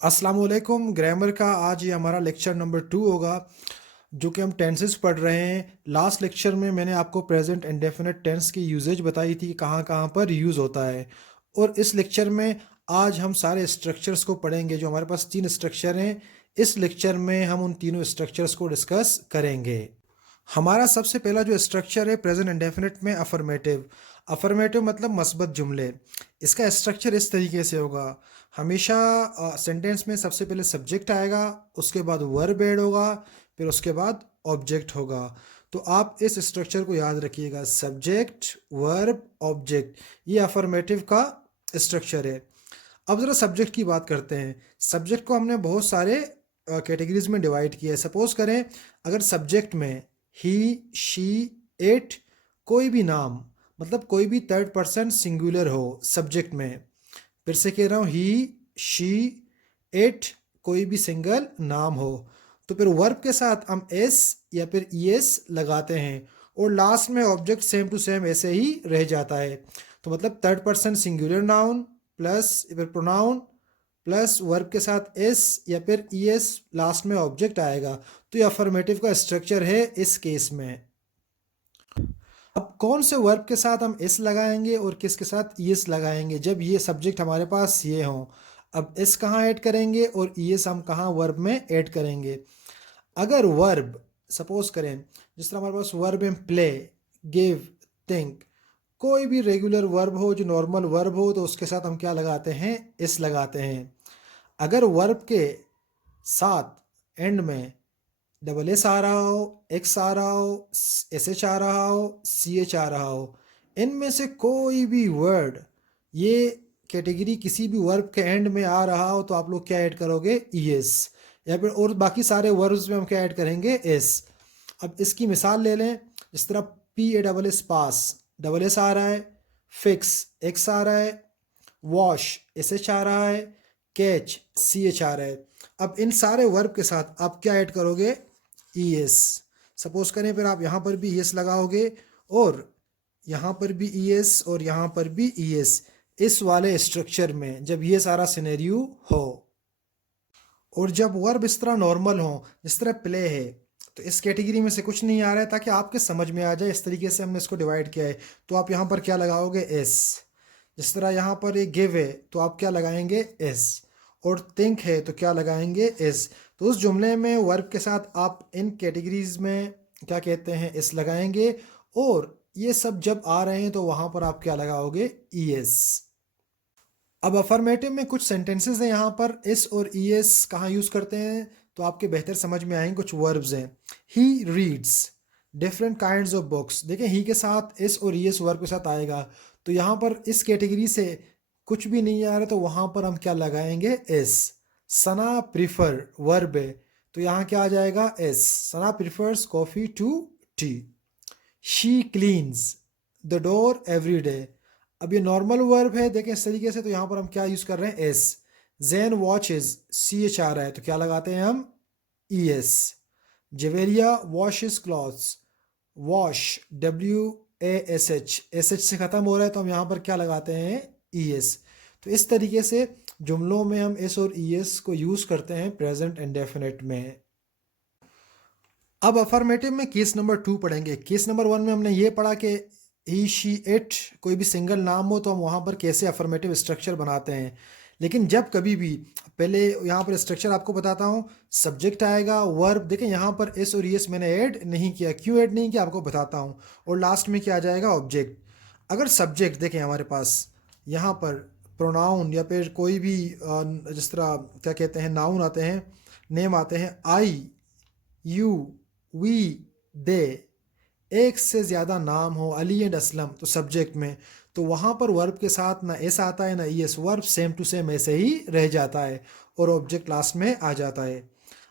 अस्सलाम वालेकुम। ग्रामर का आज ये हमारा लेक्चर नंबर 2 होगा, जो कि हम टेंसेस पढ़ रहे हैं। लास्ट लेक्चर में मैंने आपको प्रेजेंट इंडेफिनिट टेंस की यूजेज बताई थी कि कहाँ कहाँ पर यूज़ होता है। और इस लेक्चर में आज हम सारे स्ट्रक्चर्स को पढ़ेंगे। जो हमारे पास 3 स्ट्रक्चर हैं, इस लेक्चर में हम उन तीनों स्ट्रक्चर्स को डिस्कस करेंगे। हमारा सबसे पहला जो स्ट्रक्चर है प्रेजेंट इंडेफिनिट में, अफर्मेटिव। अफर्मेटिव मतलब मस्बत जुमले। इसका स्ट्रक्चर इस तरीके से होगा। हमेशा सेंटेंस में सबसे पहले सब्जेक्ट आएगा, उसके बाद वर्ब ऐड होगा, फिर उसके बाद ऑब्जेक्ट होगा। तो आप इस स्ट्रक्चर को याद रखिएगा, सब्जेक्ट वर्ब ऑब्जेक्ट, ये अफर्मेटिव का स्ट्रक्चर है। अब ज़रा सब्जेक्ट की बात करते हैं। सब्जेक्ट को हमने बहुत सारे कैटेगरीज में डिवाइड किया है। सपोज करें, अगर सब्जेक्ट में ही, शी, इट, कोई भी नाम, मतलब कोई भी थर्ड पर्सन सिंगुलर हो सब्जेक्ट में। फिर से कह रहा हूँ, ही, शी, इट, कोई भी सिंगल नाम हो, तो फिर वर्ब के साथ हम एस या फिर ईएस लगाते हैं, और लास्ट में ऑब्जेक्ट सेम टू सेम ऐसे ही रह जाता है। तो मतलब third person singular noun plus फिर प्रोनाउन प्लस वर्ब के साथ एस या फिर ईएस, लास्ट में ऑब्जेक्ट आएगा। तो ये अफर्मेटिव का स्ट्रक्चर है इस केस में। अब कौन से वर्ब के साथ हम एस लगाएंगे और किसके साथ ईएस लगाएंगे, जब ये सब्जेक्ट हमारे पास ये हों। अब एस कहाँ ऐड करेंगे और ईएस हम कहाँ वर्ब में ऐड करेंगे। अगर वर्ब सपोज करें, जिस तरह हमारे पास वर्ब है प्ले, गिव, थिंक, कोई भी रेगुलर वर्ब हो जो नॉर्मल वर्ब हो, तो उसके साथ हम क्या लगाते हैं, एस लगाते हैं। अगर वर्ब के साथ एंड में डबल एस आ रहा हो, एक्स आ रहा हो, एस एच आ रहा हो, सी एच आ रहा हो, इनमें से कोई भी वर्ड, ये कैटेगरी किसी भी वर्ब के एंड में आ रहा हो, तो आप लोग क्या ऐड करोगे, ई एस, या फिर और बाकी सारे वर्ब्स में हम क्या ऐड करेंगे, एस। अब इसकी मिसाल ले लें, जिस तरह P A double S, pass, double S आ रहा है, फिक्स, एक्स आ रहा है, वॉश, एस एच आ रहा है, कैच, सी एच आ रहा है। अब इन सारे वर्ब के साथ आप क्या ऐड करोगे, ई एस। सपोज करें फिर आप यहाँ पर भी ई एस लगाओगे, और यहाँ पर भी ई एस, और यहाँ पर भी ई एस, इस वाले स्ट्रक्चर में जब ये सारा सिनेरियो हो। और जब वर्ब इस तरह नॉर्मल हो, जिस तरह प्ले है, तो इस कैटेगरी में से कुछ नहीं आ रहा है, ताकि आपके समझ में आ जाए, इस तरीके से हमने इसको डिवाइड किया है। तो आप यहाँ पर क्या लगाओगे, एस। जिस तरह यहाँ पर एक गिव है, तो आप क्या लगाएंगे, एस। और थिंक है तो क्या लगाएंगे, एस। तो उस जुमले में वर्ब के साथ आप इन कैटेगरीज में क्या कहते हैं, एस लगाएंगे। और ये सब जब आ रहे हैं, तो वहाँ पर आप क्या लगाओगे, ई एस। अब अफर्मेटिव में कुछ सेंटेंसेस हैं, यहाँ पर एस और ई एस कहाँ यूज़ करते हैं, तो आपके बेहतर समझ में आएंगे। कुछ वर्ब्स हैं, he reads different kinds of books. देखिए, ही के साथ एस और ई एस वर्ब के साथ आएगा, तो यहाँ पर इस कैटेगरी से कुछ भी नहीं आ रहा, तो वहाँ पर हम क्या लगाएंगे, एस। सना प्रिफर वर्ब है, तो यहाँ क्या आ जाएगा, S. Sana prefers coffee to tea. She cleans the door every day. अब ये नॉर्मल वर्ब है, देखें इस तरीके से, तो यहाँ पर हम क्या यूज़ कर रहे हैं, S. Zain watches, C H आ रहा है, तो क्या लगाते हैं हम, E S. Javeria washes clothes, wash, W A S H, S H से ख़त्म हो रहा है, तो हम यहाँ पर क्या लगाते हैं, ई एस। तो इस तरीके से जुमलों में हम एस और ई एस को यूज़ करते हैं प्रेजेंट इंडेफिनिट में। अब अफर्मेटिव में केस नंबर 2 पढ़ेंगे। केस नंबर 1 में हमने ये पढ़ा कि ही, शी, इट, कोई भी सिंगल नाम हो, तो हम वहाँ पर कैसे अफर्मेटिव स्ट्रक्चर बनाते हैं। लेकिन जब कभी भी, पहले यहाँ पर स्ट्रक्चर आपको बताता हूँ। सब्जेक्ट आएगा, वर्ब, देखें यहाँ पर एस और एस मैंने ऐड नहीं किया, क्यों ऐड नहीं किया आपको बताता हूँ। और लास्ट में क्या आ जाएगा, ऑब्जेक्ट। अगर सब्जेक्ट देखें हमारे पास यहाँ पर प्रोनाउन, या फिर कोई भी जिस तरह क्या कहते हैं, नाउन आते हैं, नेम आते हैं, आई, यू, वी, दे, एक से ज़्यादा नाम हो, अली एंड असलम, तो सब्जेक्ट में, तो वहाँ पर वर्ब के साथ ना एस आता है ना E S, verb same to same ऐसे ही रह जाता है, और ऑब्जेक्ट लास्ट में आ जाता है।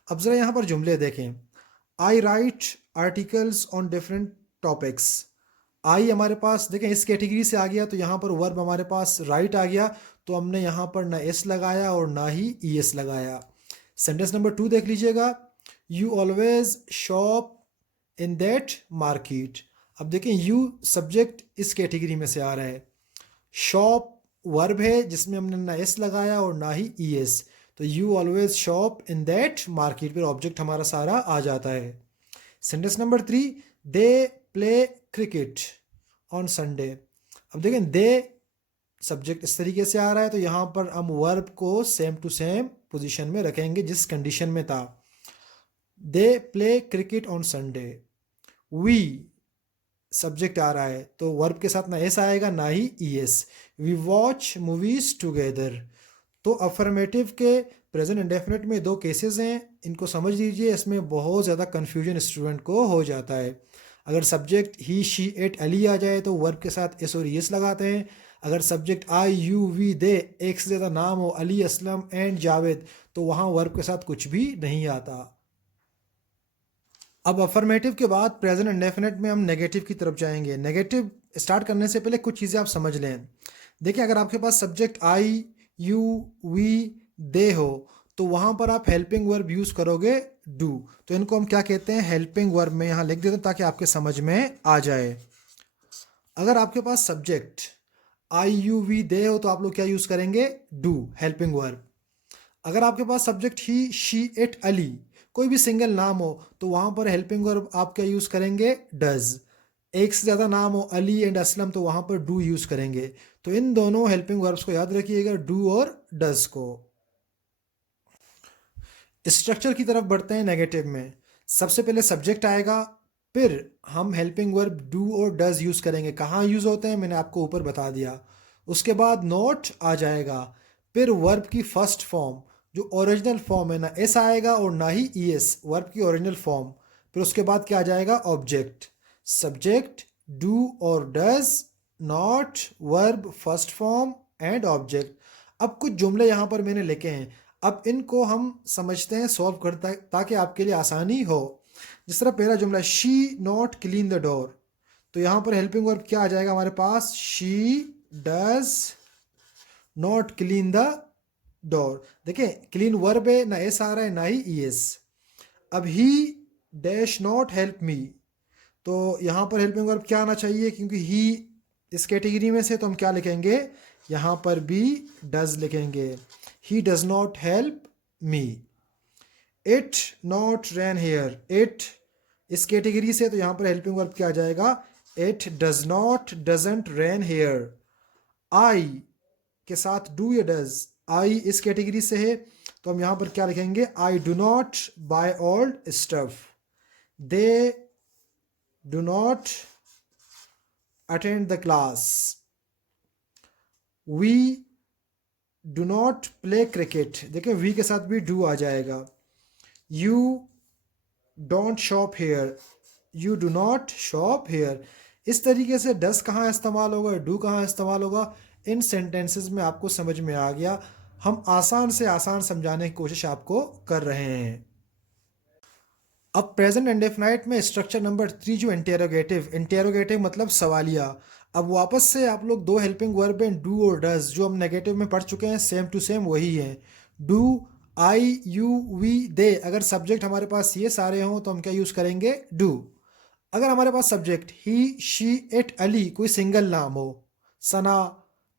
अब ज़रा यहाँ पर जुमले देखें। I write articles on different topics. I हमारे पास देखें इस कैटेगरी से आ गया, तो यहाँ पर वर्ब हमारे पास राइट आ गया, तो हमने यहाँ पर ना एस लगाया और ना ही ई एस लगाया। सेंटेंस नंबर 2 देख लीजिएगा, you always shop in that market. अब देखें, यू सब्जेक्ट इस कैटेगरी में से आ रहा है, शॉप वर्ब है जिसमें हमने ना एस लगाया और ना ही ई एस, तो you always shop in that market, पर ऑब्जेक्ट हमारा सारा आ जाता है। Sentence number 3, they play cricket on Sunday. अब देखें दे सब्जेक्ट इस तरीके से आ रहा है, तो यहाँ पर हम वर्ब को सेम टू सेम पोजीशन में रखेंगे जिस कंडीशन में था। They play cricket on Sunday. We subject आ रहा है, तो वर्ब के साथ ना एस आएगा ना ही E S. We watch movies together. तो अफर्मेटिव के प्रेजेंट इंडेफिनिट में दो केसेस हैं, इनको समझ लीजिए, इसमें बहुत ज़्यादा कन्फ्यूजन स्टूडेंट को हो जाता है। अगर सब्जेक्ट ही शी इट अली आ जाए तो वर्ब के साथ एस और एस लगाते हैं। अगर सब्जेक्ट आई यू वी दे एक से ज़्यादा नाम हो, अली, असलम एंड जावेद, तो वहाँ वर्ब के साथ कुछ भी नहीं आता। अब अफर्मेटिव के बाद प्रेजेंट इंडेफिनिट में हम नेगेटिव की तरफ जाएंगे। नेगेटिव स्टार्ट करने से पहले कुछ चीज़ें आप समझ लें। देखिए, अगर आपके पास सब्जेक्ट आई यू वी दे हो तो वहाँ पर आप हेल्पिंग वर्ब यूज़ करोगे डू। तो इनको हम क्या कहते हैं, हेल्पिंग वर्ब। में यहाँ लिख देते हैं ताकि आपके समझ में आ जाए। अगर आपके पास सब्जेक्ट आई यू वी दे हो तो आप लोग क्या यूज़ करेंगे, डू, हेल्पिंग वर्ब। अगर आपके पास subject he she it Ali, कोई भी सिंगल नाम हो, तो वहाँ पर हेल्पिंग वर्ब आप क्या यूज़ करेंगे, डज। एक से ज़्यादा नाम हो, अली एंड असलम, तो वहाँ पर डू यूज़ करेंगे। तो इन दोनों हेल्पिंग वर्ब्स को याद रखिएगा, डू और डज को। स्ट्रक्चर की तरफ बढ़ते हैं नेगेटिव में। सबसे पहले सब्जेक्ट आएगा, फिर हम हेल्पिंग वर्ब डू और डज यूज़ करेंगे। कहाँ यूज़ होते हैं मैंने आपको ऊपर बता दिया। उसके बाद नोट आ जाएगा, फिर वर्ब की फर्स्ट फॉर्म जो ओरिजिनल फॉर्म है, ना एस आएगा और ना ही ई एस, वर्ब की ओरिजिनल फॉर्म। फिर उसके बाद क्या आ जाएगा, ऑब्जेक्ट। सब्जेक्ट डू और does, not, verb first form and object. अब कुछ जुमले यहाँ पर मैंने लिखे हैं, अब इनको हम समझते हैं, सॉल्व करता ताकि आपके लिए आसानी हो। जिस तरह पहला जुमला, she not clean the door, तो यहाँ पर हेल्पिंग वर्ब क्या आ जाएगा हमारे पास, she does not clean the door. देखिए क्लीन वर्ब है, ना एस आ रहा है ना ही ई एस। अब ही डैश नॉट हेल्प मी, तो यहाँ पर हेल्पिंग वर्ब क्या आना चाहिए, क्योंकि ही इस कैटेगरी में से, तो हम क्या लिखेंगे, यहाँ पर भी डज लिखेंगे। He does not help me. It not rain here, it इस कैटेगरी से, तो यहाँ पर हेल्पिंग वर्ब क्या आ जाएगा, it does not doesn't rain here. I के साथ डू या डज, आई इस कैटेगरी से है, तो हम यहाँ पर क्या लिखेंगे, I do not buy old stuff. They do not attend the class. We do not play cricket, देखिए वी के साथ भी डू आ जाएगा। You don't shop here, you do not shop here. इस तरीके से डस कहाँ इस्तेमाल होगा, डू कहाँ इस्तेमाल होगा, इन सेंटेंसेस में आपको समझ में आ गया। हम आसान से आसान समझाने की कोशिश आपको कर रहे हैं। अब प्रेजेंट इंडेफिनाइट में स्ट्रक्चर नंबर 3 जो इंटेरोगेटिव, इंटेरोगेटिव मतलब सवालिया। अब वापस से आप लोग दो हेल्पिंग वर्ब हैं, डू और डज, जो हम नेगेटिव में पढ़ चुके हैं, सेम टू सेम वही है। डू, आई यू वी दे, अगर सब्जेक्ट हमारे पास ये सारे हों तो हम क्या यूज़ करेंगे, डू। अगर हमारे पास subject he she it Ali, कोई सिंगल नाम हो, सना,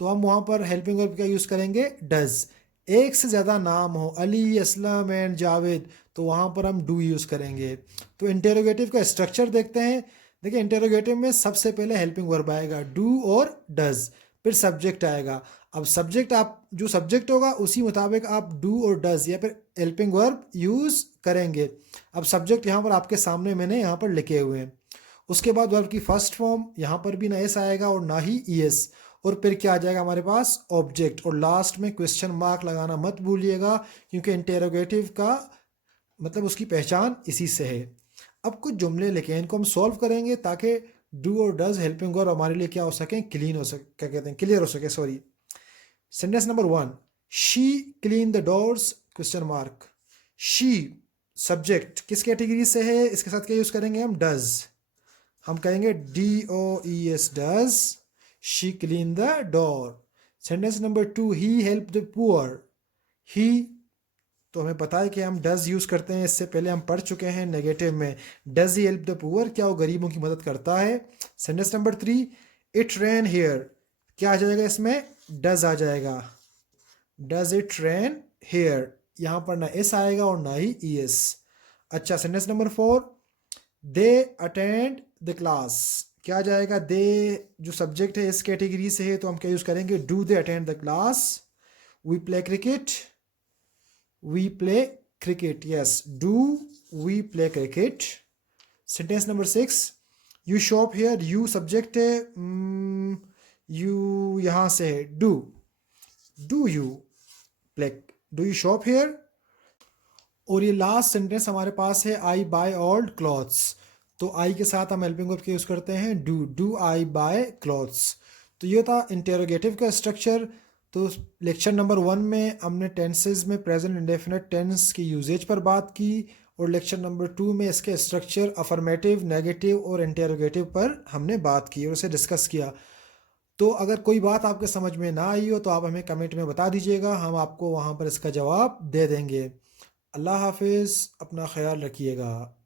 तो हम वहाँ पर हेल्पिंग वर्ब क्या यूज़ करेंगे, डज। एक से ज़्यादा नाम हो, अली, असलम एंड जावेद, तो वहाँ पर हम डू यूज़ करेंगे। तो इंटेरोगेटिव का स्ट्रक्चर देखते हैं। देखिए इंटेरोगेटिव में सबसे पहले हेल्पिंग वर्ब आएगा डू और डज, फिर सब्जेक्ट आएगा। अब सब्जेक्ट, आप जो सब्जेक्ट होगा उसी मुताबिक आप डू और डज या फिर हेल्पिंग वर्ब यूज़ करेंगे। अब सब्जेक्ट यहाँ पर आपके सामने मैंने यहाँ पर लिखे हुए हैं। उसके बाद वर्ब की फर्स्ट फॉर्म, यहाँ पर भी ना एस आएगा और ना ही ई एस, और फिर क्या आ जाएगा हमारे पास, ऑब्जेक्ट। और लास्ट में क्वेश्चन मार्क लगाना मत भूलिएगा, क्योंकि इंटेरोगेटिव का मतलब उसकी पहचान इसी से है। अब कुछ जुमले लिखे हैं, इनको हम सॉल्व करेंगे ताकि डू और डज हेल्पिंग वर्ब हमारे लिए क्या हो सके, क्लीन हो सके, क्या कहते हैं, क्लियर हो सके, sorry. Sentence number 1, she clean the doors, question mark. She subject किस कैटेगरी से है, इसके साथ क्या यूज़ करेंगे हम, डज। हम कहेंगे D O E S, does she clean the door. Sentence number 2, he help the poor. He, तो हमें पता है कि हम डज यूज़ करते हैं, इससे पहले हम पढ़ चुके हैं नेगेटिव में, does he help the poor, क्या वो गरीबों की मदद करता है। Sentence number 3, it rain here, क्या आ जाएगा इसमें, डज आ जाएगा, डज इट रेन हेयर। यहाँ पर ना एस आएगा और ना ही ई एस। अच्छा, sentence number 4, they attend the class. क्या आ जाएगा? दे जो सब्जेक्ट है इस कैटेगरी से है तो हम क्या यूज़ करेंगे? Do they attend the class? We play cricket, we play cricket, yes, do we play cricket. Sentence number 6, you shop here, you subject है, यू यहाँ से है, do you play, do you shop here? और ये last sentence हमारे पास है, आई by old clothes. तो आई के साथ हम हेल्पिंग वर्ब के यूज़ करते हैं डू आई बाय क्लॉथ्स। तो ये था इंटेरोगेटिव का स्ट्रक्चर। तो लेक्चर नंबर 1 में हमने टेंसेस में प्रेजेंट इंडेफिनिट टेंस की यूजेज पर बात की, और लेक्चर नंबर 2 में इसके स्ट्रक्चर अफर्मेटिव, नेगेटिव और इंटेरोगेटिव पर हमने बात की और उसे डिस्कस किया। तो अगर कोई बात आपके समझ में ना आई हो तो आप हमें कमेंट में बता दीजिएगा, हम आपको वहाँ पर इसका जवाब दे देंगे। अल्लाह हाफिज़, अपना ख्याल रखिएगा।